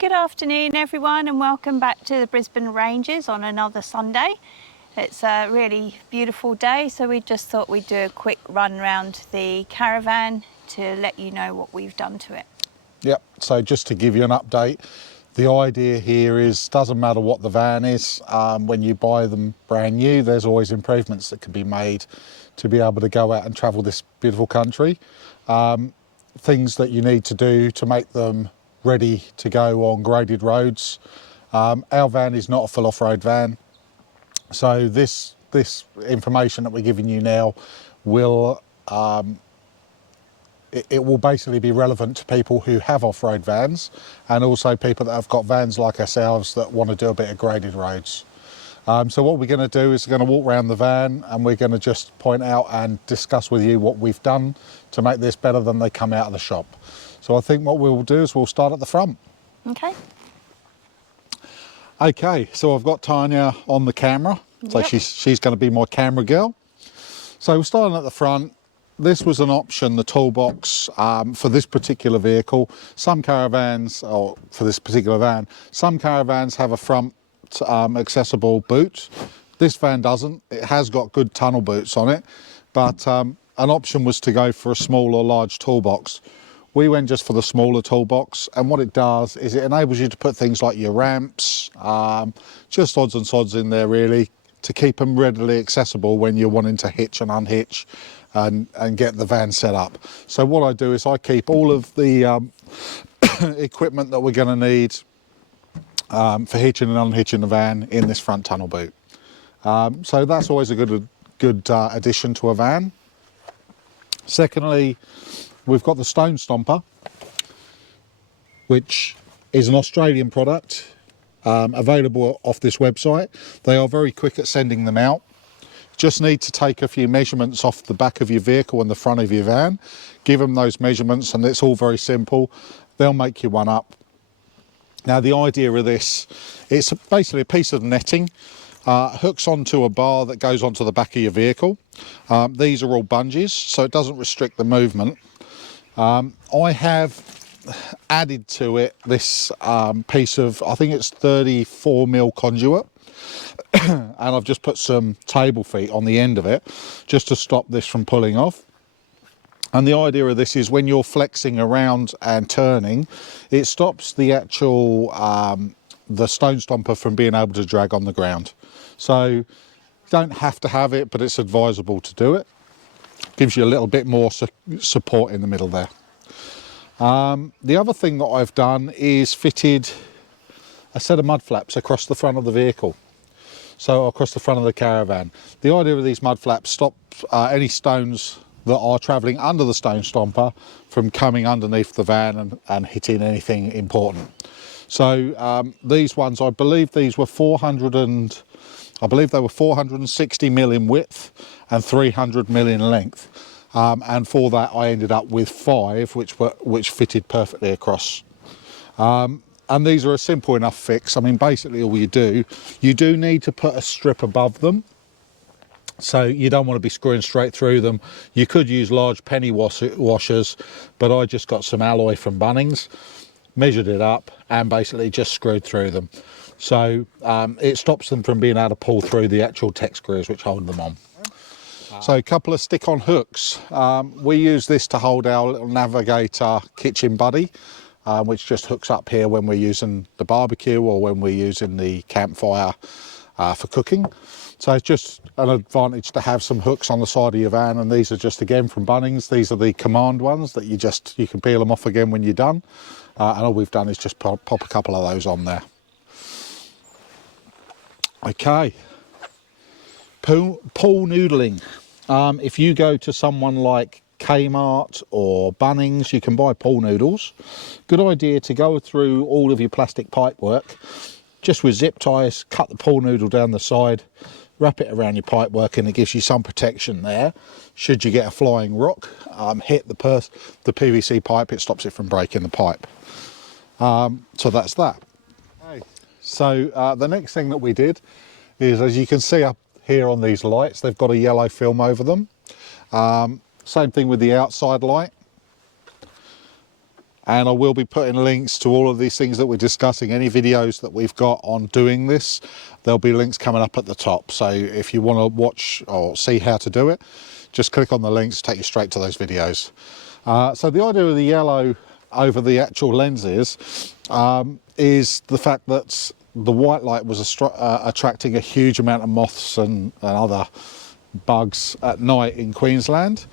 Good afternoon everyone, and welcome back to the Brisbane Ranges on another Sunday. It's a really beautiful day, so we just thought we'd do a quick run around the caravan to let you know what we've done to it. Yep, so just to give you an update, the idea here is doesn't matter what the van is, when you buy them brand new, there's always improvements that can be made to be able to go out and travel this beautiful country. Things that you need to do to make them ready to go on graded roads. Our van is not a full off-road van, so this information that we're giving you now will it will basically be relevant to people who have off-road vans, and also people that have got vans like ourselves that want to do a bit of graded roads. So what we're going to do is we're going to walk around the van and we're going to just point out and discuss with you what we've done to make this better than they come out of the shop. So I think what we'll do is we'll start at the front. Okay. Okay, so I've got Tanya on the camera, so Yep. she's going to be my camera girl. So we're starting at the front. This was an option, the toolbox, for this particular vehicle. Some caravans, or for this particular van, some caravans have a front accessible boot. This van doesn't. It has got good tunnel boots on it, but an option was to go for a small or large toolbox. We went just for the smaller toolbox, and what it does is it enables you to put things like your ramps, just odds and sods in there really, to keep them readily accessible when you're wanting to hitch and unhitch and get the van set up. So what I do is I keep all of the equipment that we're going to need for hitching and unhitching the van in this front tunnel boot. So that's always a good addition to a van. Secondly, we've got the Stone Stomper, which is an Australian product, available off this website. They are very quick at sending them out. Just need to take a few measurements off the back of your vehicle and the front of your van, give them those measurements, and it's all very simple. They'll make you one up. Now the idea of this, it's basically a piece of netting, hooks onto a bar that goes onto the back of your vehicle. These are all bungees, so it doesn't restrict the movement. I have added to it this piece of, I think it's 34mm conduit, and I've just put some table feet on the end of it just to stop this from pulling off. And the idea of this is when you're flexing around and turning, it stops the actual the Stone Stomper from being able to drag on the ground. So you don't have to have it, but it's advisable to do it. Gives you a little bit more support in the middle there. The other thing that I've done is fitted a set of mud flaps across the front of the vehicle, so across the front of the caravan. The idea of these mud flaps stops any stones that are travelling under the Stone Stomper from coming underneath the van and hitting anything important. So these ones, I believe these were 460mm in width and 300mm in length. And for that I ended up with 5 which fitted perfectly across. And these are a simple enough fix. I mean, basically all you do need to put a strip above them, so you don't want to be screwing straight through them. You could use large penny washers, but I just got some alloy from Bunnings, measured it up and basically just screwed through them. So it stops them from being able to pull through the actual tech screws which hold them on. So a couple of stick-on hooks. We use this to hold our little Navigator kitchen buddy, which just hooks up here when we're using the barbecue or when we're using the campfire for cooking. So it's just an advantage to have some hooks on the side of your van, and these are just again from Bunnings. These are the command ones that you can peel them off again when you're done, and all we've done is just pop a couple of those on there. Okay, pool noodling. If you go to someone like Kmart or Bunnings, you can buy pool noodles. Good idea to go through all of your plastic pipe work just with zip ties, cut the pool noodle down the side, wrap it around your pipe work, and it gives you some protection there. Should you get a flying rock hit the PVC pipe, it stops it from breaking the pipe. So that's that. Okay. So the next thing that we did is, as you can see up here on these lights, they've got a yellow film over them. Same thing with the outside light. and I will be putting links to all of these things that we're discussing. Any videos that we've got on doing this, there'll be links coming up at the top. So if you want to watch or see how to do it, just click on the links, take you straight to those videos. So the idea of the yellow over the actual lenses is the fact that the white light was attracting a huge amount of moths and other bugs at night in Queensland.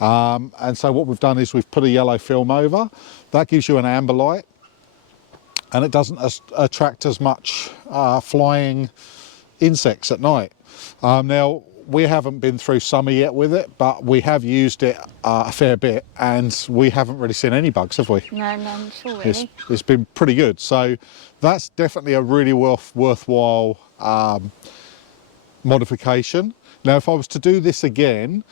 And so what we've done is we've put a yellow film over. That gives you an amber light, and it doesn't attract as much flying insects at night. Now, we haven't been through summer yet with it, but we have used it a fair bit, and we haven't really seen any bugs, have we? No, none at all, really. It's been pretty good. So that's definitely a really worthwhile modification. Now, if I was to do this again,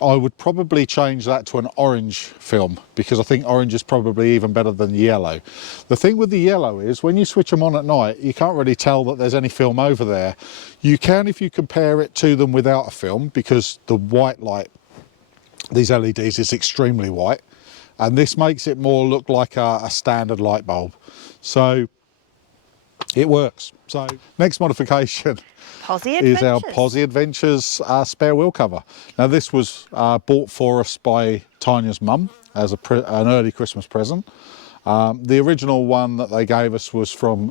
I would probably change that to an orange film, because I think orange is probably even better than yellow. The thing with the yellow is when you switch them on at night, you can't really tell that there's any film over there. You can if you compare it to them without a film, because the white light, these LEDs, is extremely white, and this makes it more look like a standard light bulb. So it works. So next modification is our Pozzie Adventures spare wheel cover. Now this was bought for us by Tanya's mum as an early Christmas present. The original one that they gave us was from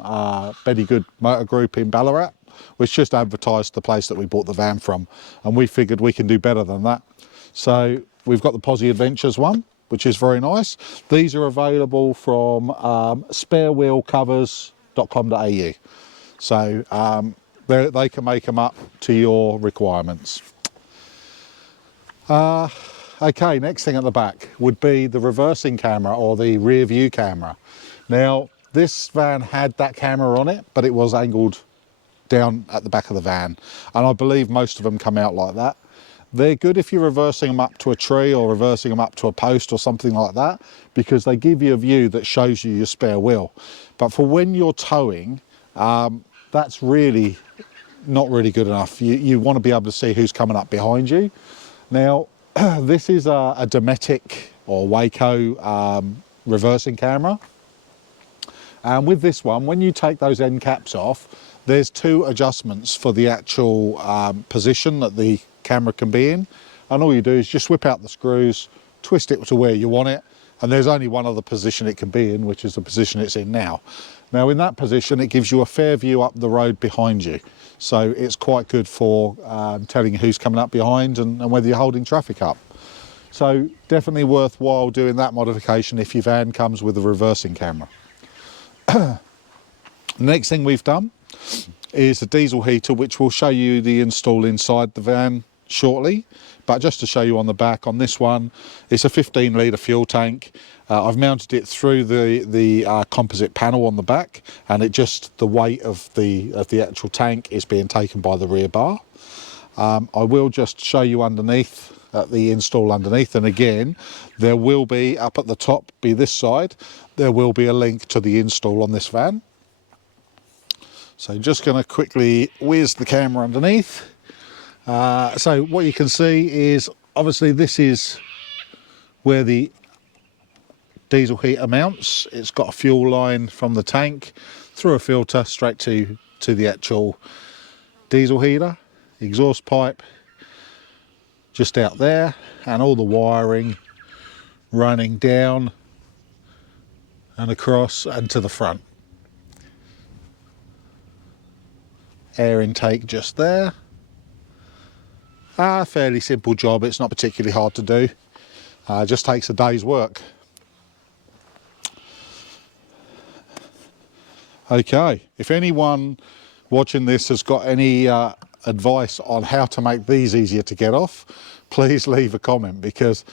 Betty Good Motor Group in Ballarat, which just advertised the place that we bought the van from, and we figured we can do better than that. So we've got the Pozzie Adventures one, which is very nice. These are available from sparewheelcovers.com.au. So they can make them up to your requirements. Okay, next thing at the back would be the reversing camera or the rear view camera. Now, this van had that camera on it, but it was angled down at the back of the van, and I believe most of them come out like that. They're good if you're reversing them up to a tree or reversing them up to a post or something like that, because they give you a view that shows you your spare wheel. But for when you're towing, that's really not really good enough. You want to be able to see who's coming up behind you. Now, this is a Dometic or Waco reversing camera. And with this one, when you take those end caps off, there's two adjustments for the actual position that the camera can be in. And all you do is just whip out the screws, twist it to where you want it, and there's only one other position it can be in, which is the position it's in now. Now, in that position, it gives you a fair view up the road behind you. So it's quite good for telling who's coming up behind and whether you're holding traffic up. So definitely worthwhile doing that modification if your van comes with a reversing camera. The next thing we've done is a diesel heater, which will show you the install inside the van shortly. But just to show you on the back, on this one, it's a 15 litre fuel tank. I've mounted it through the composite panel on the back, and the weight of the actual tank is being taken by the rear bar. I will just show you underneath, the install underneath, and again, there will be, up at the top, be this side, there will be a link to the install on this van. So just going to quickly whiz the camera underneath. So what you can see is, obviously this is where the diesel heater mounts. It's got a fuel line from the tank through a filter straight to the actual diesel heater. Exhaust pipe just out there, and all the wiring running down and across and to the front. Air intake just there. Fairly simple job, it's not particularly hard to do. Just takes a day's work. Okay, if anyone watching this has got any advice on how to make these easier to get off, please leave a comment, because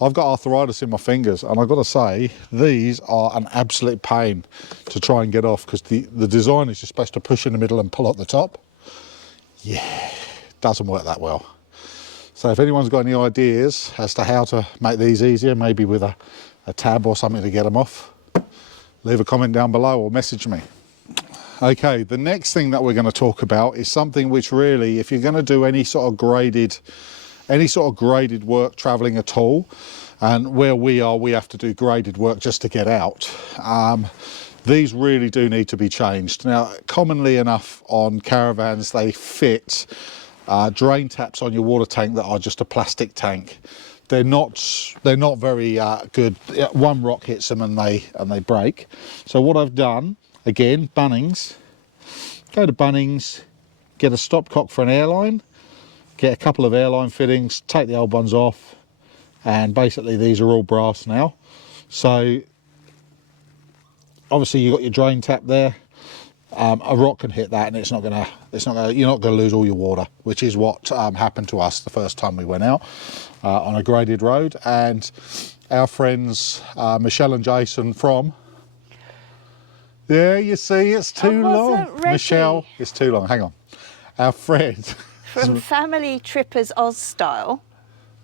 I've got arthritis in my fingers, and I've got to say, these are an absolute pain to try and get off, because the design is just supposed to push in the middle and pull at the top. Yeah, doesn't work that well. So if anyone's got any ideas as to how to make these easier, maybe with a tab or something to get them off, leave a comment down below or message me. Okay, the next thing that we're going to talk about is something which really, if you're going to do any sort of graded work travelling at all, And where we are, we have to do graded work just to get out. These really do need to be changed. Now, commonly enough on caravans, they fit drain taps on your water tank that are just a plastic tank. They're not very good. One rock hits them and they break. So what I've done, again, Bunnings, go to Bunnings, get a stopcock for an airline, get a couple of airline fittings, take the old ones off, and basically these are all brass now. So obviously you've got your drain tap there. A rock can hit that and you're not gonna lose all your water, which is what happened to us the first time we went out on a graded road. And our friends Michelle and Jason from, there you see, it's too long. Michelle, it's too long, hang on. Our friend from Family Trippers Oz Style.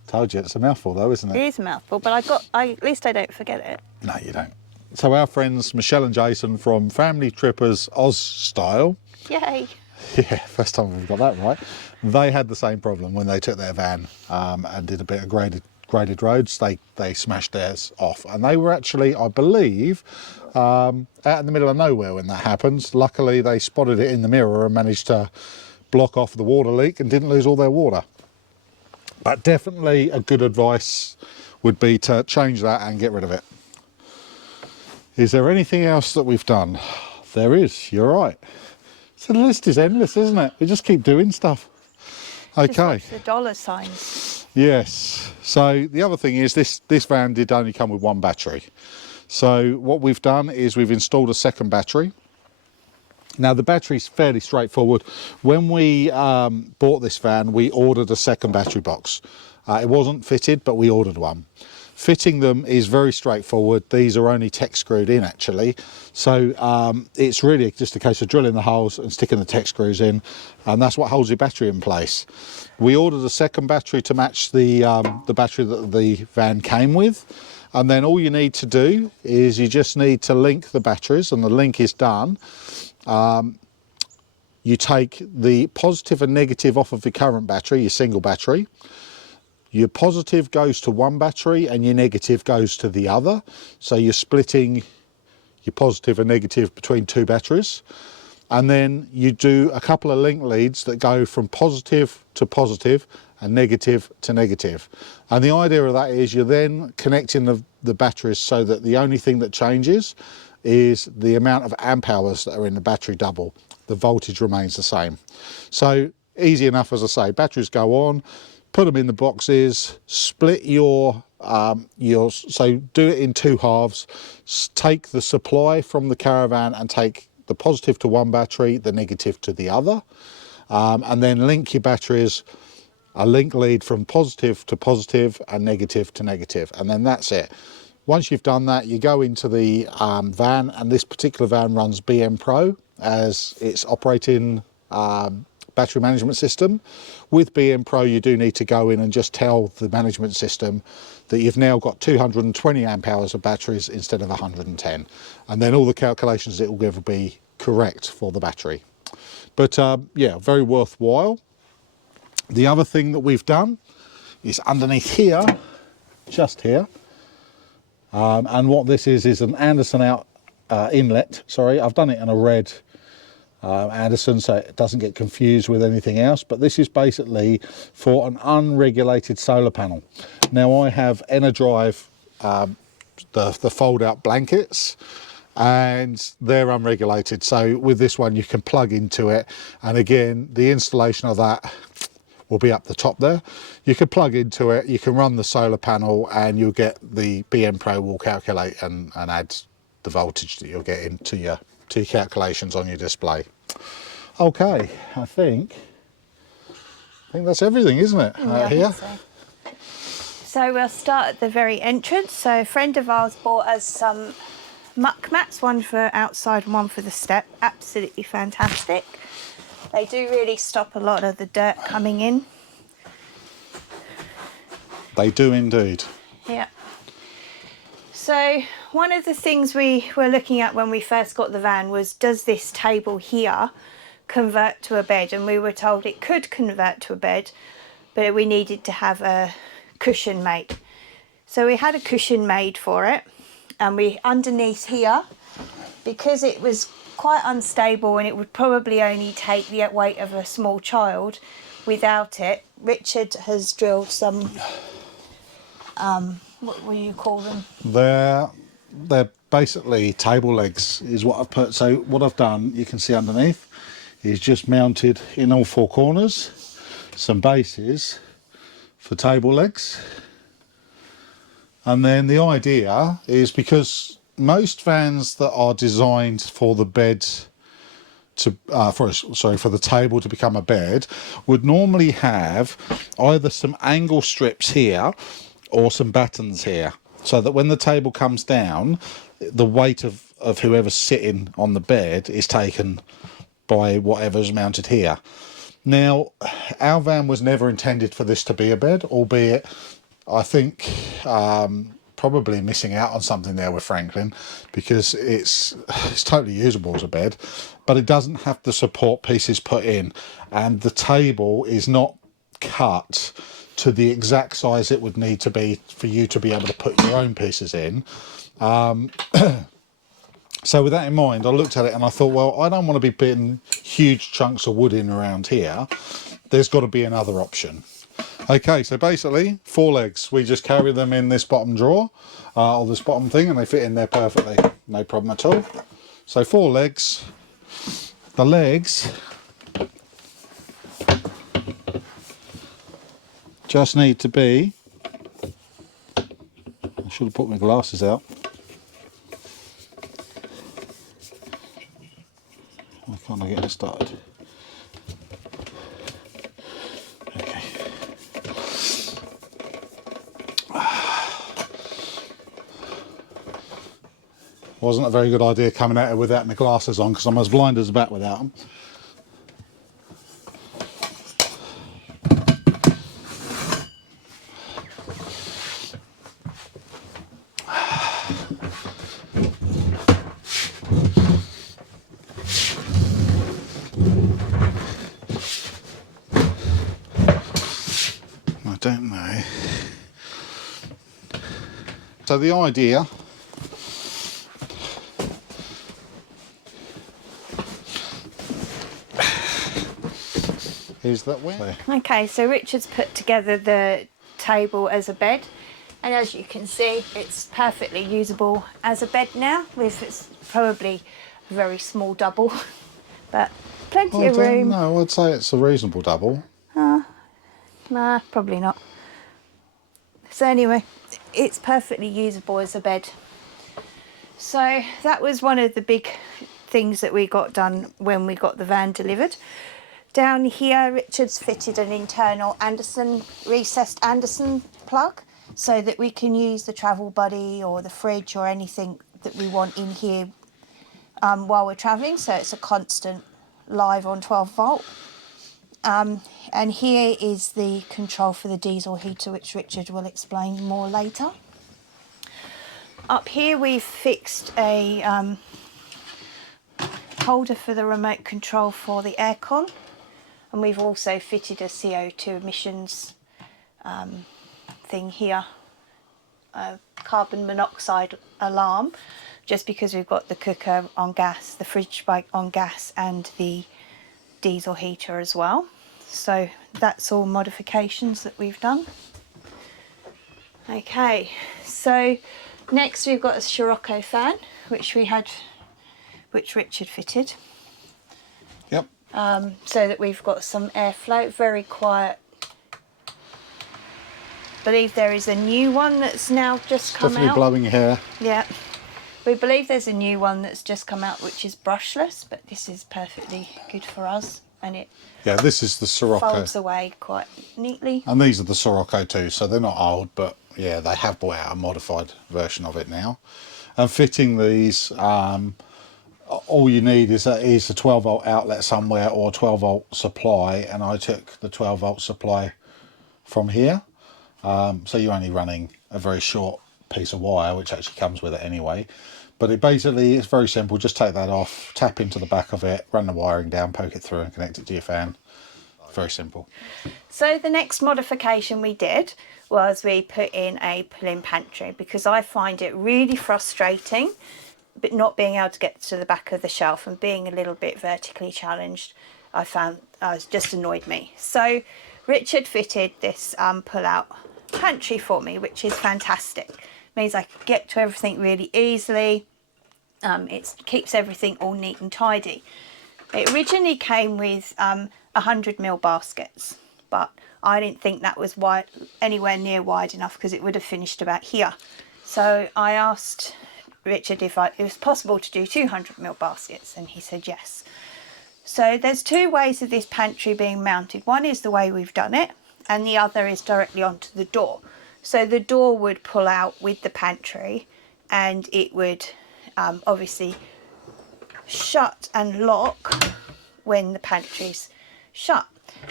Told you, it's a mouthful though, isn't it? It is a mouthful, but at least I don't forget it. No, you don't. So our friends Michelle and Jason from Family Trippers Oz Style. Yay. Yeah, first time we've got that right. They had the same problem when they took their van and did a bit of graded roads. They smashed theirs off, and they were actually, I believe, out in the middle of nowhere when that happens. Luckily, they spotted it in the mirror and managed to block off the water leak and didn't lose all their water. But definitely a good advice would be to change that and get rid of it. Is there anything else that we've done? There is, you're right. So the list is endless, isn't it? We just keep doing stuff. Okay. Just watch the dollar signs. Yes. So the other thing is this van did only come with one battery. So what we've done is we've installed a second battery. Now the battery's fairly straightforward. When we bought this van, we ordered a second battery box. It wasn't fitted, but we ordered one. Fitting them is very straightforward. These are only tech screwed in actually. So it's really just a case of drilling the holes and sticking the tech screws in, and that's what holds your battery in place. We ordered a second battery to match the battery that the van came with. And then all you need to do is you just need to link the batteries, and the link is done. You take the positive and negative off of your current battery, your single battery. Your positive goes to one battery and your negative goes to the other. So you're splitting your positive and negative between two batteries. And then you do a couple of link leads that go from positive to positive and negative to negative. And the idea of that is you're then connecting the batteries so that the only thing that changes is the amount of amp hours that are in the battery double. The voltage remains the same. So easy enough, as I say, batteries go on, put them in the boxes, split so do it in two halves, take the supply from the Caravan and take the positive to one battery, the negative to the other, and then link your batteries, a link lead from positive to positive and negative to negative, and then that's it. Once you've done that, you go into the van, and this particular van runs BM Pro as its operating battery management system. With BM Pro, you do need to go in and just tell the management system that you've now got 220 amp hours of batteries instead of 110, and then all the calculations it will give will be correct for the battery. But yeah, very worthwhile. The other thing that we've done is underneath here, just here, and what this is an Anderson out inlet. Sorry, I've done it in a red Anderson so it doesn't get confused with anything else, but this is basically for an unregulated solar panel. Now I have Enerdrive, the fold out blankets, and they're unregulated, so with this one you can plug into it, and again the installation of that will be up the top there. You can plug into it, you can run the solar panel, and you'll get the BM Pro will calculate and add the voltage that you'll get into your calculations on your display. Okay, I think that's everything, isn't it? Here. So we'll start at the very entrance. So a friend of ours bought us some muck mats, one for outside and one for the step. Absolutely fantastic. They do really stop a lot of the dirt coming in. They do indeed. Yeah. So one of the things we were looking at when we first got the van was, does this table here convert to a bed? And we were told it could convert to a bed, but we needed to have a cushion mate. So we had a cushion made for it, and we underneath here, because it was quite unstable and it would probably only take the weight of a small child without it, Richard has drilled some, what will you call them? They're basically table legs is what I've put. So what I've done, you can see underneath, is just mounted in all four corners some bases for table legs. And then the idea is, because most vans that are designed for the bed to for the table to become a bed would normally have either some angle strips here or some battens here, so that when the table comes down, the weight of whoever's sitting on the bed is taken by whatever's mounted here. Now, our van was never intended for this to be a bed, albeit I think probably missing out on something there with Franklin, because it's totally usable as a bed, but it doesn't have the support pieces put in, and the table is not cut to the exact size it would need to be for you to be able to put your own pieces in. So with that in mind, I looked at it and I thought, well, I don't want to be putting huge chunks of wood in around here. There's got to be another option. Okay, so basically 4 legs. We just carry them in this bottom drawer, or this bottom thing, and they fit in there perfectly. No problem at all. So 4 legs. The legs just need to be, I should have put my glasses out. Why can't I get it started? Okay. Wasn't a very good idea coming at it without my glasses on, because I'm as blind as a bat without them. I don't know. So the idea is that we're... Okay, so Richard's put together the table as a bed, and as you can see, it's perfectly usable as a bed now, with it's probably a very small double, but plenty of room. No, I'd say it's a reasonable double. Nah, probably not. So anyway, it's perfectly usable as a bed. So that was one of the big things that we got done when we got the van delivered. Down here, Richard's fitted an internal recessed Anderson plug, so that we can use the travel buddy or the fridge or anything that we want in here while we're travelling, so it's a constant live on 12 volt. And here is the control for the diesel heater, which Richard will explain more later. Up here we've fixed a holder for the remote control for the aircon, and we've also fitted a CO2 emissions thing here, a carbon monoxide alarm, just because we've got the cooker on gas, the fridge on gas, and the diesel heater as well. So that's all modifications that we've done. Okay, so next we've got a Scirocco fan, which Richard fitted. Yep. So that we've got some airflow, very quiet. I believe there is a new one that's now just come Definitely out. blowing hair. Yeah. We believe there's a new one that's just come out, which is brushless, but this is perfectly good for us, and it This is the Scirocco. folds away quite neatly. And these are the Scirocco too, so they're not old, but yeah, they have brought out a modified version of it now. And fitting these, all you need is a 12 volt outlet somewhere or a 12 volt supply, and I took the 12 volt supply from here. So you're only running a very short piece of wire, which actually comes with it anyway. But it basically, it's very simple. Just take that off, tap into the back of it, run the wiring down, poke it through and connect it to your fan. Very simple. So the next modification we did was we put in a pull-in pantry, because I find it really frustrating but not being able to get to the back of the shelf and being a little bit vertically challenged. I found just annoyed me. So Richard fitted this pull-out pantry for me, which is fantastic. Means I can get to everything really easily. It keeps everything all neat and tidy. It originally came with 100 ml baskets, but I didn't think that was anywhere near wide enough, because it would have finished about here. So I asked Richard if it was possible to do 200 ml baskets, and he said yes. So there's two ways of this pantry being mounted. One is the way we've done it, and the other is directly onto the door. So the door would pull out with the pantry, and it would obviously shut and lock when the pantry's shut.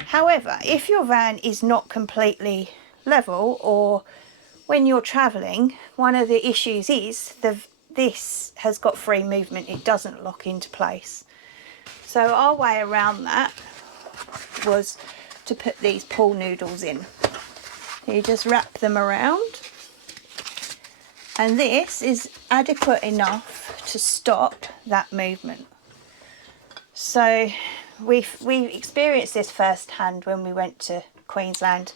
However, if your van is not completely level, or when you're travelling, one of the issues is this has got free movement, it doesn't lock into place. So our way around that was to put these pool noodles in. You just wrap them around, and this is adequate enough to stop that movement. So we experienced this firsthand when we went to Queensland,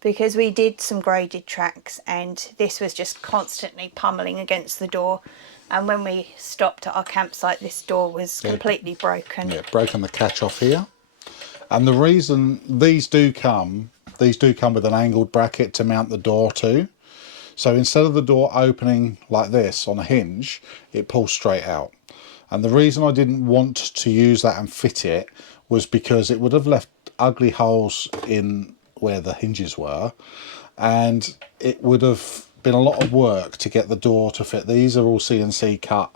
because we did some graded tracks and this was just constantly pummeling against the door. And when we stopped at our campsite, this door was completely broken. Yeah, broken the catch off here. And the reason these do come with an angled bracket to mount the door to. So instead of the door opening like this on a hinge, it pulls straight out. And the reason I didn't want to use that and fit it was because it would have left ugly holes in where the hinges were, and it would have been a lot of work to get the door to fit. These are all CNC cut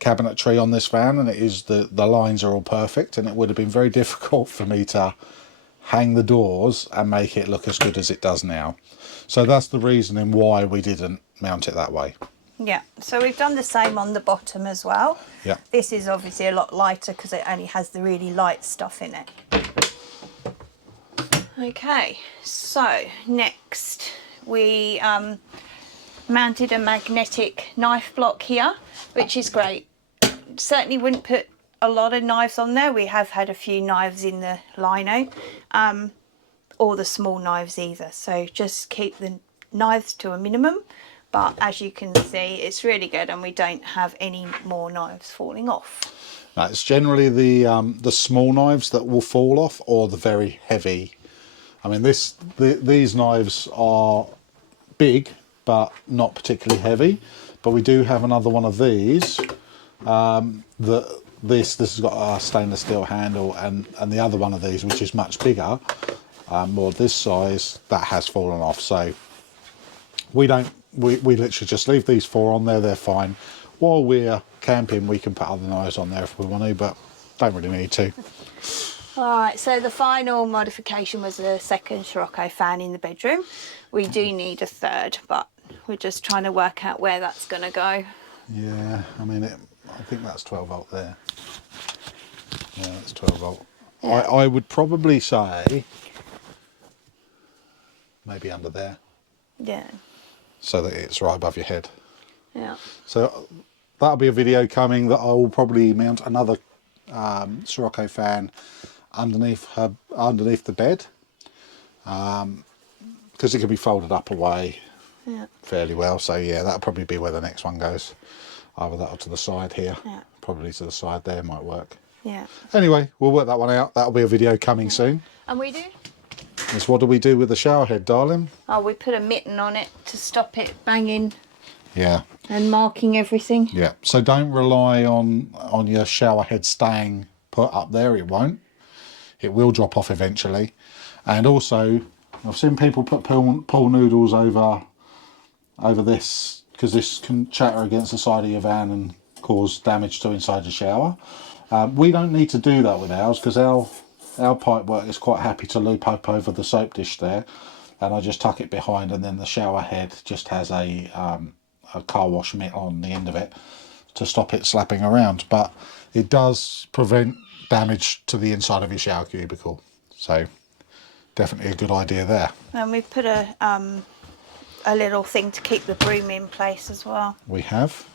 cabinetry on this van, and it is the lines are all perfect, and it would have been very difficult for me to hang the doors and make it look as good as it does now. So that's the reasoning why we didn't mount it that way. Yeah, so we've done the same on the bottom as well. Yeah. This is obviously a lot lighter because it only has the really light stuff in it. Okay, so next we mounted a magnetic knife block here, which is great. Certainly wouldn't put a lot of knives on there. We have had a few knives in the lino, or the small knives either. So just keep the knives to a minimum. But as you can see, it's really good, and we don't have any more knives falling off. Now, it's generally the small knives that will fall off, or the very heavy. I mean, these knives are big, but not particularly heavy. But we do have another one of these. This has got a stainless steel handle, and the other one of these, which is much bigger, more this size, that has fallen off. So we literally just leave these four on there. They're fine. While we're camping, we can put other knives on there if we want to, but don't really need to. Alright, so the final modification was a second Scirocco fan in the bedroom. We do need a third, but we're just trying to work out where that's going to go. Yeah, I mean, I think that's 12 volt there. Yeah, that's 12 volt. Yeah. I would probably say maybe under there. Yeah. So that it's right above your head. Yeah. So that'll be a video coming that I will probably mount another Scirocco fan underneath the bed, because it can be folded up away fairly well. So yeah, that'll probably be where the next one goes. Either that or to the side here. Yeah. Probably to the side there might work. Yeah. Anyway, we'll work that one out. That'll be a video coming soon. And we do? Is what do we do with the shower head, darling? Oh, we put a mitten on it to stop it banging. Yeah. And marking everything. Yeah. So don't rely on your shower head staying put up there. It won't. It will drop off eventually. And also, I've seen people put pool noodles over this, because this can chatter against the side of your van and cause damage to inside the shower. We don't need to do that with ours, because our pipe work is quite happy to loop up over the soap dish there, and I just tuck it behind, and then the shower head just has a car wash mitt on the end of it to stop it slapping around. But it does prevent damage to the inside of your shower cubicle. So definitely a good idea there. And we've put a little thing to keep the broom in place as well. We have.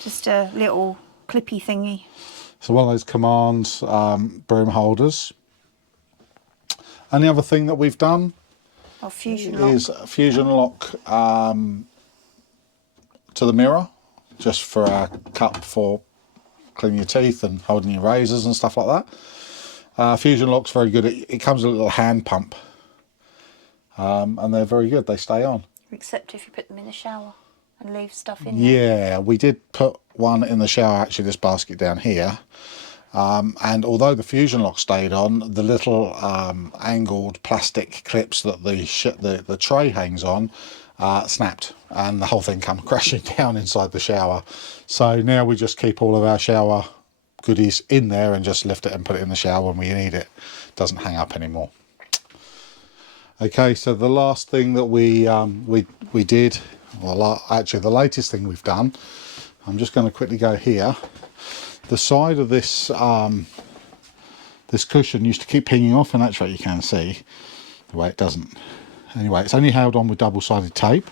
Just a little clippy thingy. So one of those command broom holders. And the other thing that we've done is a fusion lock to the mirror, just for a cup for cleaning your teeth and holding your razors and stuff like that. Fusion lock's very good. It comes with a little hand pump, and they're very good. They stay on. Except if you put them in the shower and leave stuff in there. there. We did put one in the shower, actually, this basket down here. And although the fusion lock stayed on, the little angled plastic clips that the tray hangs on snapped, and the whole thing come crashing down inside the shower. So now we just keep all of our shower goodies in there and just lift it and put it in the shower when we need it. It doesn't hang up anymore. Okay, so the last thing that we did, well, actually the latest thing we've done, I'm just going to quickly go here. The side of this this cushion used to keep pinging off, and that's what you can see the way it doesn't. Anyway, it's only held on with double-sided tape,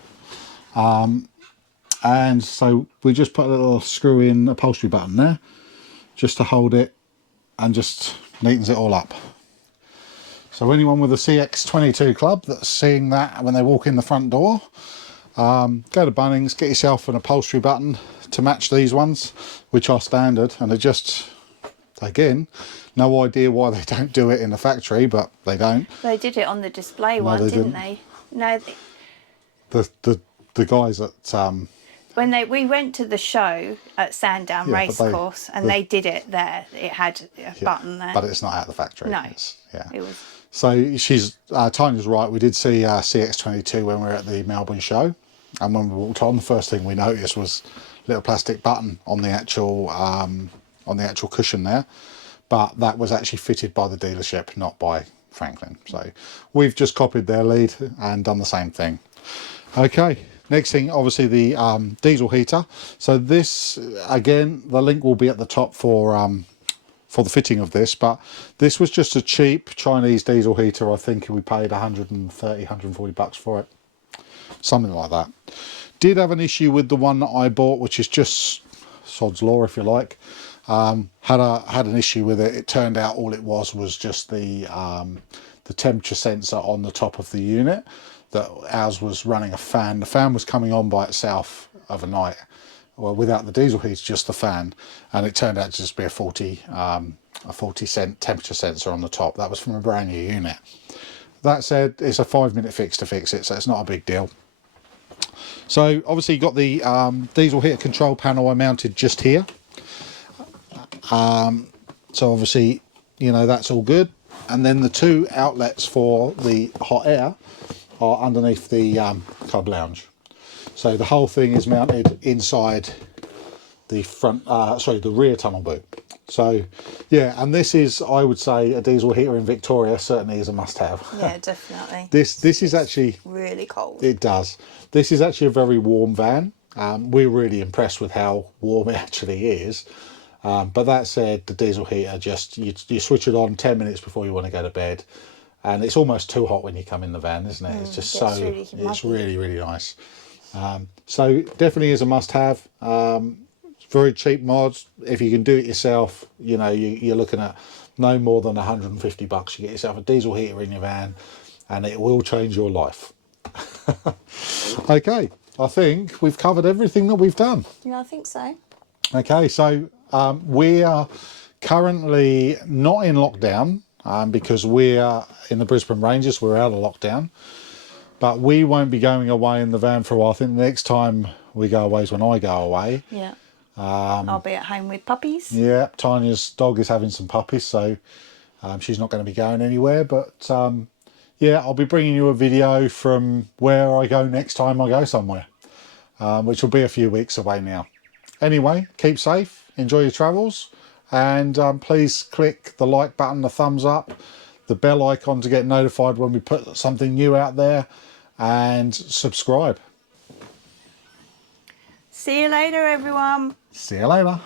and so we just put a little screw-in upholstery button there just to hold it, and just neatens it all up. So anyone with a CX22 Club that's seeing that when they walk in the front door, go to Bunnings, get yourself an upholstery button to match these ones, which are standard, and they're just, again, no idea why they don't do it in the factory, but they don't. They did it on the display one, didn't they? No. The guys at when we went to the show at Sandown Racecourse, and they did it there. It had a button there, but it's not at the factory. No, it was. So Tanya's right. We did see CX22 when we were at the Melbourne show, and when we walked on, the first thing we noticed was a little plastic button on the actual cushion there. But that was actually fitted by the dealership, not by Franklin. So we've just copied their lead and done the same thing. Okay, next thing, obviously the diesel heater. So this, again, the link will be at the top for the fitting of this, but this was just a cheap Chinese diesel heater. I think we paid 130, 140 bucks for it, something like that. Did have an issue with the one that I bought, which is just sod's law, if you like. Had an issue with it. It turned out all it was just the temperature sensor on the top of the unit. That ours was running a fan. The fan was coming on by itself overnight, well, without the diesel heat, just the fan, and it turned out to just be a 40 cent temperature sensor on the top. That was from a brand new unit. That said, it's a 5-minute fix to fix it, so it's not a big deal. So obviously you got the diesel heater control panel I mounted just here. So obviously, you know, that's all good. And then the two outlets for the hot air are underneath the cub lounge. So the whole thing is mounted inside the front, the rear tunnel boot. So yeah, and this is, I would say, a diesel heater in Victoria certainly is a must-have. Yeah, definitely. This is actually really cold. It does. This is actually a very warm van. We're really impressed with how warm it actually is. But that said, the diesel heater, just you switch it on 10 minutes before you want to go to bed, and it's almost too hot when you come in the van, isn't it? It's just it's really, really nice. So definitely is a must-have. Very cheap mods. If you can do it yourself, you know, you're looking at no more than 150 bucks. You get yourself a diesel heater in your van, and it will change your life. Okay, I think we've covered everything that we've done. Yeah, I think so. Okay, so we are currently not in lockdown because we're in the Brisbane Ranges. We're out of lockdown, but we won't be going away in the van for a while. I think the next time we go away is when I go away. Yeah. I'll be at home with puppies. Yeah, Tanya's dog is having some puppies, so she's not going to be going anywhere. But yeah, I'll be bringing you a video from where I go next time I go somewhere, which will be a few weeks away now. Anyway, keep safe, enjoy your travels, and please click the like button, the thumbs up, the bell icon to get notified when we put something new out there, and subscribe. See you later, everyone. See you later.